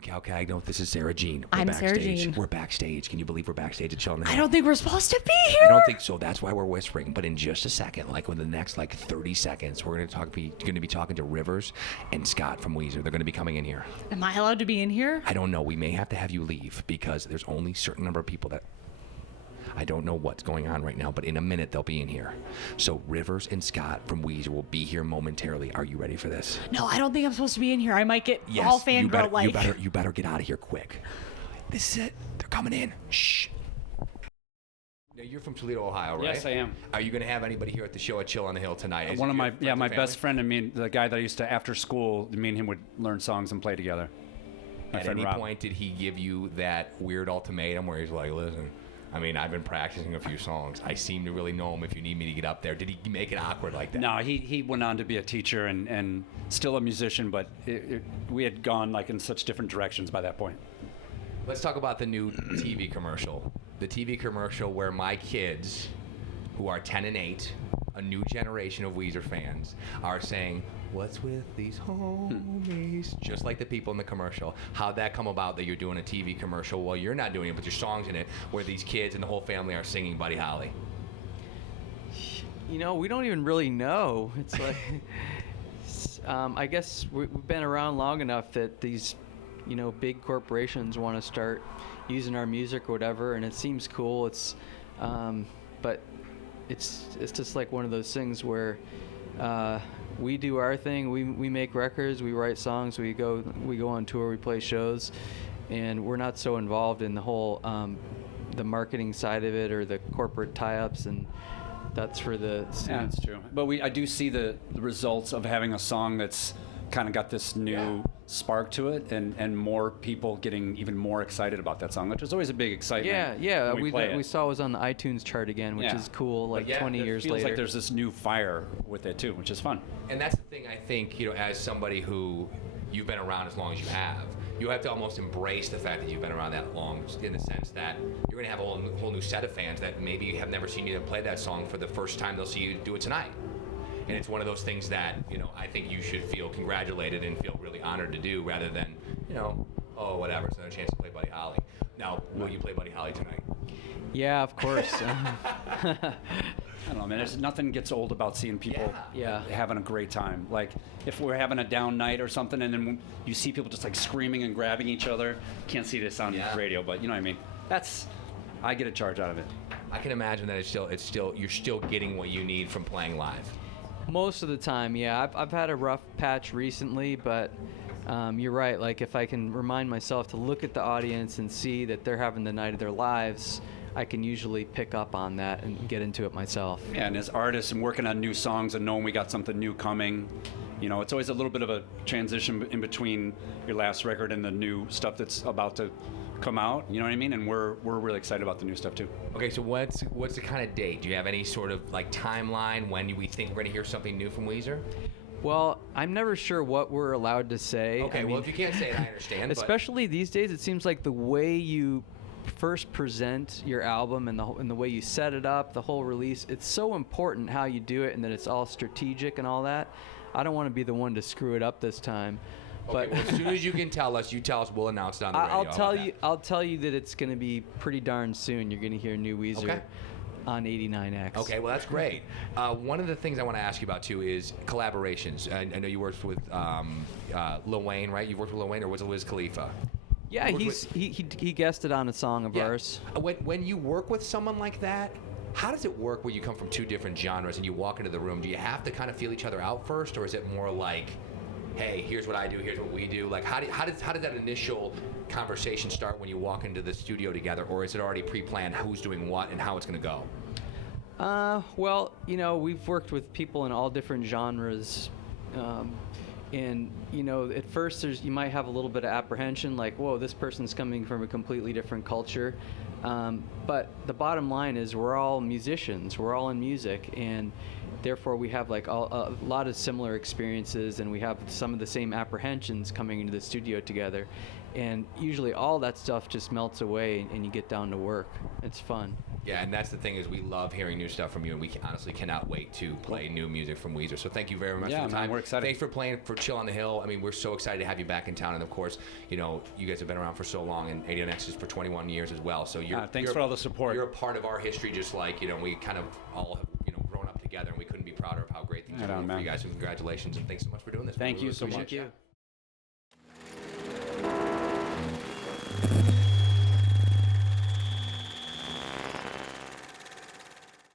Cal Cagno. This is Sarah Jean. I'm Sarah Jean. We're backstage. Can you believe we're backstage at Chilling? I don't think we're supposed to be here. I don't think so. That's why we're whispering. But in just a second, like within the next 30 seconds, we're going to be talking to Rivers and Scott from Weezer. They're going to be coming in here. Am I allowed to be in here? I don't know. We may have to have you leave because there's only a certain number of people that. I don't know what's going on right now, but in a minute they'll be in here. So Rivers and Scott from Weezer will be here momentarily. Are you ready for this? No, I don't think I'm supposed to be in here. I might get all fangirl-like. You better get out of here quick. This is it. They're coming in. Shh. Now, you're from Toledo, Ohio, right? Yes, I am. Are you going to have anybody here at the show at Chill on the Hill tonight? One of my best friend and me, the guy that I used to, after school, me and him would learn songs and play together. At any point, did he give you that weird ultimatum where he's like, listen, I mean, I've been practicing a few songs. I seem to really know him if you need me to get up there. Did he make it awkward like that? No, he went on to be a teacher and still a musician, but we had gone in such different directions by that point. Let's talk about the new TV commercial. The TV commercial where my kids, who are 10 and 8, a new generation of Weezer fans, are saying, what's with these homies? Just like the people in the commercial. How'd that come about that you're doing a TV commercial? Well, you're not doing it, but your song's in it, where these kids and the whole family are singing Buddy Holly. We don't even really know. It's like, I guess we've been around long enough that these, big corporations want to start using our music or whatever, and it seems cool. It's, but it's just like one of those things where we do our thing. We make records, we write songs, we go on tour, we play shows, and we're not so involved in the whole the marketing side of it or the corporate tie-ups, and that's for the students. Yeah, that's true. But I do see the results of having a song that's kind of got this new spark to it, and more people getting even more excited about that song, which is always a big excitement. Yeah. We saw it was on the iTunes chart again, which is cool. 20 years later, feels like there's this new fire with it too, which is fun. And that's the thing. I think as somebody who you've been around as long as you have to almost embrace the fact that you've been around that long, in the sense that you're going to have a whole new set of fans that maybe have never seen you play that song for the first time. They'll see you do it tonight. And it's one of those things that, I think you should feel congratulated and feel really honored to do, rather than, oh, whatever, it's another chance to play Buddy Holly. Now, will you play Buddy Holly tonight? Yeah, of course. I don't know, man. There's nothing gets old about seeing people having a great time. Like, if we're having a down night or something, and then you see people just screaming and grabbing each other. Can't see this on the radio, but you know what I mean. I get a charge out of it. I can imagine that you're still getting what you need from playing live. Most of the time, yeah. I've had a rough patch recently, but you're right. Like, if I can remind myself to look at the audience and see that they're having the night of their lives, I can usually pick up on that and get into it myself. Yeah, and as artists and working on new songs and knowing we got something new coming, it's always a little bit of a transition in between your last record and the new stuff that's about to come out, you know what I mean? And we're really excited about the new stuff too. Okay, so what's the kind of date? Do you have any sort of timeline when we think we're going to hear something new from Weezer? Well, I'm never sure what we're allowed to say. Okay, well, if you can't say it, I understand. Especially these days, it seems like the way you first present your album and the way you set it up, the whole release, it's so important how you do it, and that it's all strategic and all that. I don't want to be the one to screw it up this time. Okay, well, as soon as you tell us, we'll announce it on the radio. I'll tell you that it's going to be pretty darn soon. You're going to hear new Weezer on 89X. Okay, well, that's great. One of the things I want to ask you about, too, is collaborations. I know you worked with Lil Wayne, right? You've worked with Lil Wayne, or was it Wiz Khalifa? Yeah, he guested on a song of ours. When you work with someone like that, how does it work when you come from two different genres and you walk into the room? Do you have to kind of feel each other out first, or is it more like, hey, here's what I do, here's what we do? Like, how does that initial conversation start when you walk into the studio together, or is it already pre-planned who's doing what and how it's going to go? Well, we've worked with people in all different genres, and at first you might have a little bit of apprehension, like, whoa, this person's coming from a completely different culture. But the bottom line is we're all musicians, we're all in music, and therefore we have a lot of similar experiences, and we have some of the same apprehensions coming into the studio together, and usually all that stuff just melts away and you get down to work. It's fun. Yeah, and that's the thing is we love hearing new stuff from you, and we honestly cannot wait to play new music from Weezer. So thank you very much for the time. Man, we're excited. Thanks for playing for Chill on the Hill. I mean, we're so excited to have you back in town, and of course, you know, you guys have been around for so long, and 89X is for 21 years as well. So thanks for all the support. You're a part of our history, just like, you know, we kind of all have, you know, grown up together, and we couldn't be prouder of how great things are going for you guys. So congratulations, and thanks so much for doing this. Thank you so much. Thank you.